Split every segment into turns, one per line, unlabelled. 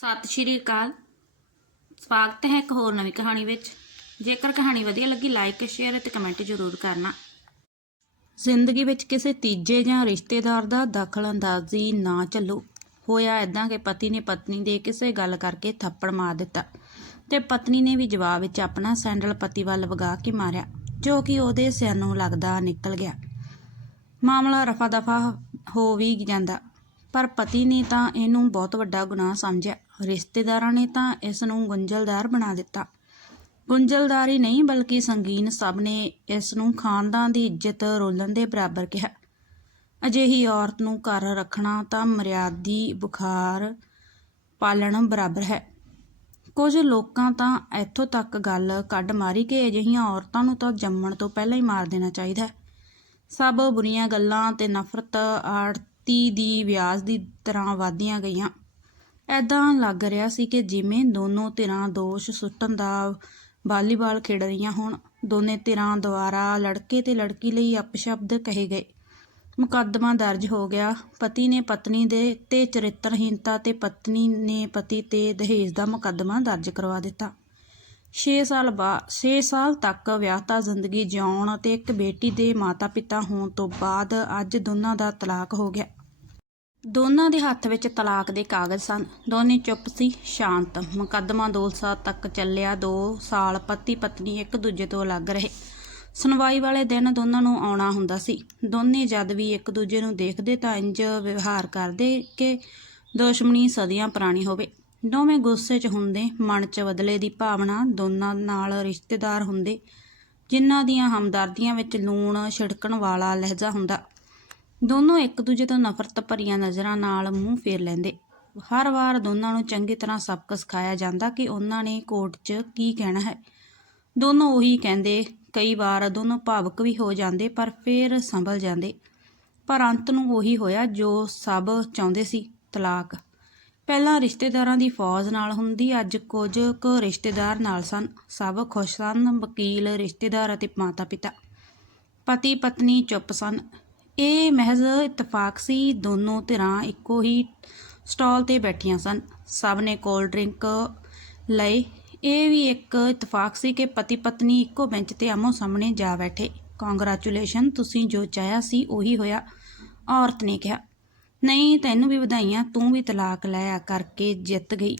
ਸਤਿ ਸ਼੍ਰੀ ਅਕਾਲ। ਸਵਾਗਤ ਹੈ ਇੱਕ ਹੋਰ ਨਵੀਂ ਕਹਾਣੀ ਵਿੱਚ। ਜੇਕਰ ਕਹਾਣੀ ਵਧੀਆ ਲੱਗੀ ਲਾਈਕ ਸ਼ੇਅਰ ਅਤੇ ਕਮੈਂਟ ਜ਼ਰੂਰ ਕਰਨਾ। ਜ਼ਿੰਦਗੀ ਵਿੱਚ ਕਿਸੇ ਤੀਜੇ ਜਾਂ ਰਿਸ਼ਤੇਦਾਰ ਦਾ ਦਖਲ ਅੰਦਾਜ਼ੀ ਨਾ ਚੱਲੋ। ਹੋਇਆ ਐਦਾਂ ਕਿ ਪਤੀ ਨੇ ਪਤਨੀ ਦੇ ਕਿਸੇ ਗੱਲ ਕਰਕੇ ਥੱਪੜ ਮਾਰ ਦਿੱਤਾ ਤੇ ਪਤਨੀ ਨੇ ਵੀ ਜਵਾਬ ਵਿੱਚ ਆਪਣਾ ਸੈਂਡਲ ਪਤੀ ਵੱਲ ਵਗਾ ਕੇ ਮਾਰਿਆ, ਜੋ ਕਿ ਉਹਦੇ ਸਿਰ ਨੂੰ ਲੱਗਦਾ ਨਿਕਲ ਗਿਆ। ਮਾਮਲਾ ਰਫਾ ਦਫਾ ਹੋ ਵੀ ਜਾਂਦਾ, ਪਰ ਪਤੀ ਨੇ ਤਾਂ ਇਹਨੂੰ ਬਹੁਤ ਵੱਡਾ ਗੁਨਾਹ ਸਮਝਿਆ। ਰਿਸ਼ਤੇਦਾਰਾਂ ਨੇ ਤਾਂ ਇਸ ਨੂੰ ਗੁੰਝਲਦਾਰ ਬਣਾ ਦਿੱਤਾ। ਗੁੰਝਲਦਾਰੀ ਨਹੀਂ, ਬਲਕਿ ਸੰਗੀਨ ਸਭ ਨੇ ਇਸ ਨੂੰ ਖਾਨਦਾਨ ਦੀ ਇੱਜ਼ਤ ਰੋਲਣ ਦੇ ਬਰਾਬਰ ਕਿਹਾ। ਅਜਿਹੀ ਔਰਤ ਨੂੰ ਘਰ ਰੱਖਣਾ ਤਾਂ ਮਰਿਆਦੀ ਬੁਖਾਰ ਪਾਲਣ ਬਰਾਬਰ ਹੈ। ਕੁਝ ਲੋਕਾਂ ਤਾਂ ਇੱਥੋਂ ਤੱਕ ਗੱਲ ਕੱਢ ਮਾਰੀ ਕਿ ਅਜਿਹੀਆਂ ਔਰਤਾਂ ਨੂੰ ਤਾਂ ਜੰਮਣ ਤੋਂ ਪਹਿਲਾਂ ਹੀ ਮਾਰ ਦੇਣਾ ਚਾਹੀਦਾ ਹੈ। ਸਭ ਬੁਰੀਆਂ ਗੱਲਾਂ ਤੇ ਨਫ਼ਰਤ ਆੜਤੀ ਦੀ ਵਿਆਜ ਦੀ ਤਰ੍ਹਾਂ ਵਧਦੀਆਂ ਗਈਆਂ। ਐਦਾਂ ਲੱਗ ਰਿਹਾ ਸੀ ਕਿ ਜਿਵੇਂ ਦੋਨੋਂ ਧਿਰਾਂ ਦੋਸ਼ ਸੁੱਟਣ ਦਾ ਵਾਲੀਬਾਲ ਖੇਡ ਰਹੀਆਂ ਹੋਣ। ਦੋਨੇ ਧਿਰਾਂ ਦੁਆਰਾ ਲੜਕੇ ਤੇ ਲੜਕੀ ਲਈ ਅਪਸ਼ਬਦ ਕਹੇ ਗਏ। ਮੁਕੱਦਮਾ ਦਰਜ ਹੋ ਗਿਆ। ਪਤੀ ਨੇ ਪਤਨੀ ਦੇ ਤੇ ਚਰਿੱਤਰਹੀਨਤਾ ਤੇ ਪਤਨੀ ਨੇ ਪਤੀ ਤੇ ਦਹੇਜ ਦਾ ਮੁਕੱਦਮਾ ਦਰਜ ਕਰਵਾ ਦਿੱਤਾ। 6 ਸਾਲ ਬਾਅਦ 6 ਸਾਲ ਤੱਕ ਵਿਆਹਤਾ ਜ਼ਿੰਦਗੀ ਜਿਉਣ ਅਤੇ ਇੱਕ ਬੇਟੀ ਦੇ ਮਾਤਾ-ਪਿਤਾ ਹੋਣ ਤੋਂ ਬਾਅਦ ਅੱਜ ਦੋਨਾਂ ਦਾ ਤਲਾਕ ਹੋ ਗਿਆ। ਦੋਨਾਂ ਦੇ ਹੱਥ ਵਿੱਚ ਤਲਾਕ ਦੇ ਕਾਗਜ਼ ਸਨ। ਦੋਨੇ ਚੁੱਪ ਸੀ, ਸ਼ਾਂਤ। ਮੁਕੱਦਮਾ 2 ਸਾਲ ਤੱਕ ਚੱਲਿਆ 2 ਸਾਲ ਪਤੀ ਪਤਨੀ ਇੱਕ ਦੂਜੇ ਤੋਂ ਅਲੱਗ ਰਹੇ। ਸੁਣਵਾਈ ਵਾਲੇ ਦਿਨ ਦੋਨਾਂ ਨੂੰ ਆਉਣਾ ਹੁੰਦਾ ਸੀ। ਦੋਨੇ ਜਦ ਵੀ ਇੱਕ ਦੂਜੇ ਨੂੰ ਦੇਖਦੇ ਤਾਂ ਇੰਜ ਵਿਵਹਾਰ ਕਰਦੇ ਕਿ ਦੁਸ਼ਮਣੀ ਸਦੀਆਂ ਪੁਰਾਣੀ ਹੋਵੇ। ਦੋਵੇਂ ਗੁੱਸੇ 'ਚ ਹੁੰਦੇ, ਮਨ 'ਚ ਬਦਲੇ ਦੀ ਭਾਵਨਾ ਦੋਨਾਂ ਨਾਲ ਰਿਸ਼ਤੇਦਾਰ ਹੁੰਦੇ, ਜਿਨ੍ਹਾਂ ਦੀਆਂ ਹਮਦਰਦੀਆਂ ਵਿੱਚ ਲੂਣ ਛਿੜਕਣ ਵਾਲਾ ਲਹਿਜਾ ਹੁੰਦਾ। ਦੋਨੋਂ ਇੱਕ ਦੂਜੇ ਤੋਂ ਨਫ਼ਰਤ ਭਰੀਆਂ ਨਜ਼ਰਾਂ ਨਾਲ ਮੂੰਹ ਫੇਰ ਲੈਂਦੇ। ਹਰ ਵਾਰ ਦੋਨਾਂ ਨੂੰ ਚੰਗੀ ਤਰ੍ਹਾਂ ਸਬਕ ਸਿਖਾਇਆ ਜਾਂਦਾ ਕਿ ਉਹਨਾਂ ਨੇ ਕੋਰਟ 'ਚ ਕੀ ਕਹਿਣਾ ਹੈ। ਦੋਨੋਂ ਉਹੀ ਕਹਿੰਦੇ, ਕਈ ਵਾਰ ਦੋਨੋਂ ਭਾਵਕ ਵੀ ਹੋ ਜਾਂਦੇ ਪਰ ਫੇਰ ਸੰਭਲ ਜਾਂਦੇ। ਪਰ ਅੰਤ ਨੂੰ ਉਹੀ ਹੋਇਆ ਜੋ ਸਭ ਚਾਹੁੰਦੇ ਸੀ, ਤਲਾਕ। ਪਹਿਲਾਂ ਰਿਸ਼ਤੇਦਾਰਾਂ ਦੀ ਫੌਜ ਨਾਲ ਹੁੰਦੀ, ਅੱਜ ਕੁਝ ਕੁ ਰਿਸ਼ਤੇਦਾਰ ਨਾਲ ਸਨ। ਸਭ ਖੁਸ਼ ਸਨ, ਵਕੀਲ, ਰਿਸ਼ਤੇਦਾਰ ਅਤੇ ਮਾਤਾ ਪਿਤਾ ਪਤੀ ਪਤਨੀ ਚੁੱਪ ਸਨ। ਇਹ ਮਹਿਜ਼ ਇਤਫਾਕ ਸੀ, ਦੋਨੋਂ ਧਿਰਾਂ ਇੱਕੋ ਹੀ ਸਟਾਲ ਤੇ ਬੈਠੀਆਂ ਸਨ। ਸਭ ਨੇ ਕੋਲਡ ਡਰਿੰਕ ਲਏ ਇਹ ਵੀ ਇੱਕ ਇਤਫਾਕ ਸੀ ਕਿ ਪਤੀ ਪਤਨੀ ਇੱਕੋ ਬੈਂਚ ਤੇ ਆਮੋ ਸਾਹਮਣੇ ਜਾ ਬੈਠੇ। ਕੰਗ੍ਰੈਚੁਲੇਸ਼ਨ ਤੁਸੀਂ ਜੋ ਚਾਹਿਆ ਸੀ ਉਹੀ ਹੋਇਆ, ਔਰਤ ਨੇ ਕਿਹਾ। ਨਹੀਂ, ਤੈਨੂੰ ਵੀ ਵਧਾਈਆਂ, ਤੂੰ ਵੀ ਤਲਾਕ ਲਿਆ ਕਰਕੇ ਜਿੱਤ ਗਈ।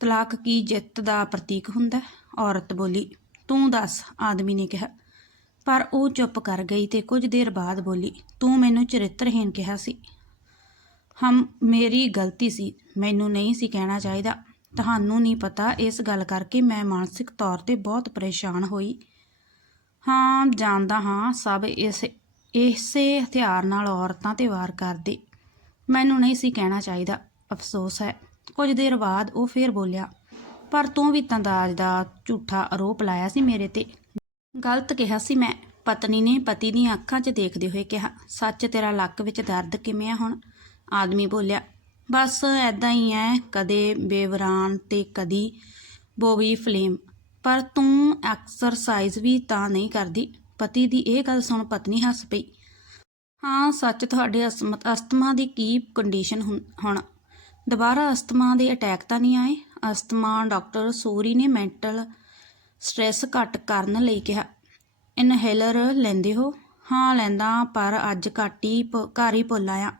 ਤਲਾਕ ਕੀ ਜਿੱਤ ਦਾ ਪ੍ਰਤੀਕ ਹੁੰਦਾ? ਔਰਤ ਬੋਲੀ। ਤੂੰ ਦੱਸ, ਆਦਮੀ ਨੇ ਕਿਹਾ। ਪਰ ਉਹ ਚੁੱਪ ਕਰ ਗਈ ਤੇ ਕੁਝ ਦੇਰ ਬਾਅਦ ਬੋਲੀ, ਤੂੰ ਮੈਨੂੰ ਚਰਿੱਤਰਹੀਣ ਕਿਹਾ ਸੀ। ਹਮ, ਮੇਰੀ ਗਲਤੀ ਸੀ। ਮੈਨੂੰ ਨਹੀਂ ਸੀ ਕਹਿਣਾ ਚਾਹੀਦਾ। ਤੁਹਾਨੂੰ ਨਹੀਂ ਪਤਾ ਇਸ ਗੱਲ ਕਰਕੇ ਮੈਂ ਮਾਨਸਿਕ ਤੌਰ ਤੇ ਬਹੁਤ ਪਰੇਸ਼ਾਨ ਹੋਈ। ਹਾਂ, ਜਾਣਦਾ ਹਾਂ, ਸਭ ਇਸ, ਇਸੇ ਹਥਿਆਰ ਨਾਲ ਔਰਤਾਂ ਤੇ ਵਾਰ ਕਰਦੇ। ਮੈਨੂੰ ਨਹੀਂ ਸੀ ਕਹਿਣਾ ਚਾਹੀਦਾ। ਅਫਸੋਸ ਹੈ। ਕੁਝ ਦੇਰ ਬਾਅਦ ਉਹ ਫੇਰ ਬੋਲਿਆ, ਪਰ ਤੂੰ ਵੀ ਤੰਦਾਜ ਦਾ ਝੂਠਾ ਆਰੋਪ ਲਾਇਆ ਸੀ ਮੇਰੇ ਤੇ। ਗਲਤ ਕਿਹਾ ਸੀ ਮੈਂ। ਪਤਨੀ ਨੇ ਪਤੀ ਦੀਆਂ ਅੱਖਾਂ 'ਚ ਦੇਖਦੇ ਹੋਏ ਕਿਹਾ, ਸੱਚ ਤੇਰਾ ਲੱਕ ਵਿੱਚ ਦਰਦ ਕਿਵੇਂ ਆ ਹੁਣ? ਆਦਮੀ ਬੋਲਿਆ, ਬਸ ਐਦਾਂ ਹੀ ਐ, ਕਦੇ ਬੇਵਰਾਨ ਤੇ ਕਦੀ ਬੋਵੀ ਫਲੇਮ। ਪਰ ਤੂੰ ਐਕਸਰਸਾਈਜ਼ ਵੀ ਤਾਂ ਨਹੀਂ ਕਰਦੀ। ਪਤੀ ਦੀ ਇਹ ਗੱਲ ਸੁਣ ਪਤਨੀ ਹੱਸ ਪਈ, ਹਾਂ, ਸੱਚ ਤੁਹਾਡੇ ਅਸਮ- ਅਸਥਮਾ ਦੀ ਕੀ ਕੰਡੀਸ਼ਨ ਹੁੰ- ਹੁਣ? ਦੁਬਾਰਾ ਅਸਥਮਾ ਦੇ ਅਟੈਕ ਤਾਂ ਨਹੀਂ ਆਏ? ਅਸਥਮਾ ਡਾਕਟਰ ਸੂਰੀ ਨੇ ਮੈਂਟਲ ਸਟ੍ਰੈਸ ਘੱਟ ਕਰਨ ਲਈ ਕਿਹਾ। ਇਨਹੇਲਰ ਲੈਂਦੇ ਹੋ? ਹਾਂ, ਲੈਂਦਾ ਪਰ ਅੱਜ ਘੱਟ ਹੀ ਭ- ਘਰ ਹੀ ਭੁੱਲ ਆਇਆ।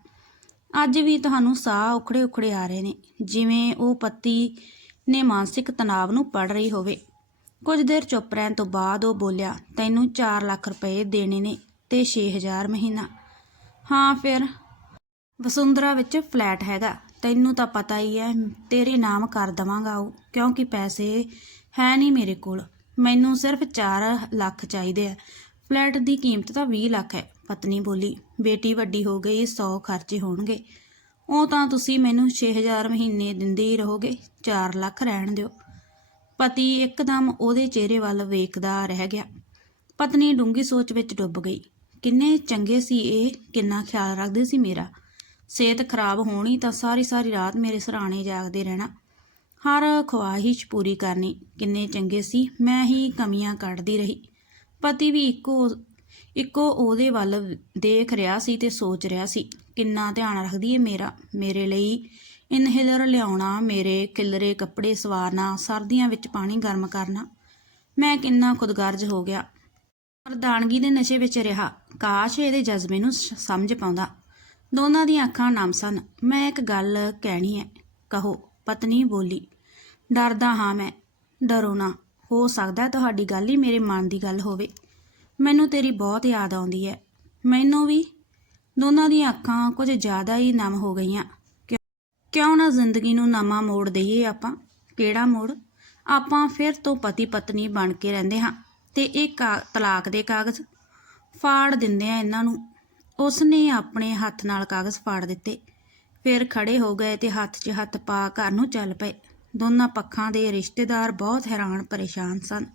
ਅੱਜ ਵੀ ਤੁਹਾਨੂੰ ਸਾਹ ਉਖੜੇ ਉਖੜੇ ਆ ਰਹੇ ਨੇ। ਜਿਵੇਂ ਉਹ ਪਤੀ ਨੇ ਮਾਨਸਿਕ ਤਣਾਅ ਨੂੰ ਪੜ ਰਹੀ ਹੋਵੇ। ਕੁਝ ਦੇਰ ਚੁੱਪ ਰਹਿਣ ਤੋਂ ਬਾਅਦ ਉਹ ਬੋਲਿਆ, ਤੈਨੂੰ 4 ਲੱਖ ਰੁਪਏ ਦੇਣੇ ਨੇ ਤੇ 6000 ਮਹੀਨਾ। ਹਾਂ, ਫਿਰ। ਵਸੁੰਧਰਾ ਵਿੱਚ ਫਲੈਟ ਹੈਗਾ। ਤੈਨੂੰ ਤਾਂ ਪਤਾ ਹੀ ਹੈ ਤੇਰੇ ਨਾਮ ਕਰ ਦਵਾਂਗਾ ਉਹ, ਕਿਉਂਕਿ ਪੈਸੇ ਹੈ ਨਹੀਂ ਮੇਰੇ ਕੋਲ। ਮੈਨੂੰ ਸਿਰਫ 4 ਲੱਖ ਚਾਹੀਦੇ ਆ ਫਲੈਟ ਦੀ ਕੀਮਤ ਤਾਂ 20 ਲੱਖ ਹੈ ਪਤਨੀ ਬੋਲੀ। ਬੇਟੀ ਵੱਡੀ ਹੋ ਗਈ 100 ਖਰਚੇ ਹੋਣਗੇ। ਉਹ ਤਾਂ ਤੁਸੀਂ ਮੈਨੂੰ 6000 ਮਹੀਨੇ ਦਿੰਦੇ ਹੀ ਰਹੋਗੇ 4 ਲੱਖ ਰਹਿਣ ਦਿਓ। ਪਤੀ ਇੱਕਦਮ ਉਹਦੇ ਚਿਹਰੇ ਵੱਲ ਵੇਖਦਾ ਰਹਿ ਗਿਆ। ਪਤਨੀ ਡੂੰਗੀ ਸੋਚ ਵਿੱਚ ਡੁੱਬ ਗਈ। ਕਿੰਨੇ ਚੰਗੇ ਸੀ ਇਹ, ਕਿੰਨਾ ਖਿਆਲ ਰੱਖਦੇ ਸੀ ਮੇਰਾ। ਸਿਹਤ ਖਰਾਬ ਹੋਣੀ ਤਾਂ ਸਾਰੀ ਸਾਰੀ ਰਾਤ ਮੇਰੇ ਸਰਾਣੇ ਜਾਗਦੇ ਰਹਿਣਾ। ਹਰ ਖਵਾਹਿਸ਼ ਪੂਰੀ ਕਰਨੀ, ਕਿੰਨੇ ਚੰਗੇ ਸੀ, ਮੈਂ ਹੀ ਕਮੀਆਂ ਕੱਢਦੀ ਰਹੀ। ਪਤੀ ਵੀ ਇੱਕੋ ਇੱਕੋ ਉਹਦੇ ਵੱਲ ਦੇਖ ਰਿਹਾ ਸੀ ਤੇ ਸੋਚ ਰਿਹਾ ਸੀ, ਕਿੰਨਾ ਧਿਆਨ ਰੱਖਦੀ ਏ ਮੇਰਾ, ਮੇਰੇ ਲਈ ਇਨਹੇਲਰ ਲਿਆਉਣਾ, ਮੇਰੇ ਕਿੱਲਰੇ ਕੱਪੜੇ ਸਵਾਰਨਾ, ਸਰਦੀਆਂ ਵਿੱਚ ਪਾਣੀ ਗਰਮ ਕਰਨਾ। ਮੈਂ ਕਿੰਨਾ ਖੁਦਗਰਜ ਹੋ ਗਿਆ। ਮਰਦਾਨਗੀ ਦੇ ਨਸ਼ੇ ਵਿੱਚ ਰਿਹਾ, ਕਾਸ਼ ਇਹਦੇ ਜਜ਼ਬੇ ਨੂੰ ਸਮਝ ਪਾਉਂਦਾ। ਦੋਨਾਂ ਦੀਆਂ ਅੱਖਾਂ ਨਮ ਸਨ। ਮੈਂ ਇੱਕ ਗੱਲ ਕਹਿਣੀ ਹੈ। ਕਹੋ, ਪਤਨੀ ਬੋਲੀ, ਡਰਦਾ ਹਾਂ ਮੈਂ। ਡਰੋ ਨਾ, ਹੋ ਸਕਦਾ ਤੁਹਾਡੀ ਗੱਲ ਹੀ ਮੇਰੇ ਮਨ ਦੀ ਗੱਲ ਹੋਵੇ। ਮੈਨੂੰ ਤੇਰੀ ਬਹੁਤ ਯਾਦ ਆਉਂਦੀ ਹੈ। ਮੈਨੂੰ ਵੀ। ਦੋਨਾਂ ਦੀਆਂ ਅੱਖਾਂ ਕੁਝ ਜ਼ਿਆਦਾ ਹੀ ਨਮ ਹੋ ਗਈਆਂ। ਕਿਉਂ- ਕਿਉਂ ਨਾ ਜ਼ਿੰਦਗੀ ਨੂੰ ਨਵਾਂ ਮੋੜ ਦਈਏ ਆਪਾਂ? ਕਿਹੜਾ ਮੋੜ? ਆਪਾਂ ਫਿਰ ਤੋਂ ਪਤੀ ਪਤਨੀ ਬਣ ਕੇ ਰਹਿੰਦੇ ਹਾਂ। ਤੇ ਇਹ ਕਾ- ਤਲਾਕ ਦੇ ਕਾਗਜ਼ ਫਾੜ ਦਿੰਦੇ ਆ ਇਹਨਾਂ ਨੂੰ। ਉਸ ਨੇ ਆਪਣੇ ਹੱਥ ਨਾਲ ਕਾਗਜ਼ ਫਾੜ ਦਿੱਤੇ। ਫਿਰ ਖੜੇ ਹੋ ਗਏ ਤੇ ਹੱਥ 'ਚ ਹੱਥ ਪਾ ਘਰ ਨੂੰ ਚੱਲ ਪਏ। ਦੋਨਾਂ ਪੱਖਾਂ ਦੇ ਰਿਸ਼ਤੇਦਾਰ ਬਹੁਤ ਹੈਰਾਨ ਪਰੇਸ਼ਾਨ ਸਨ।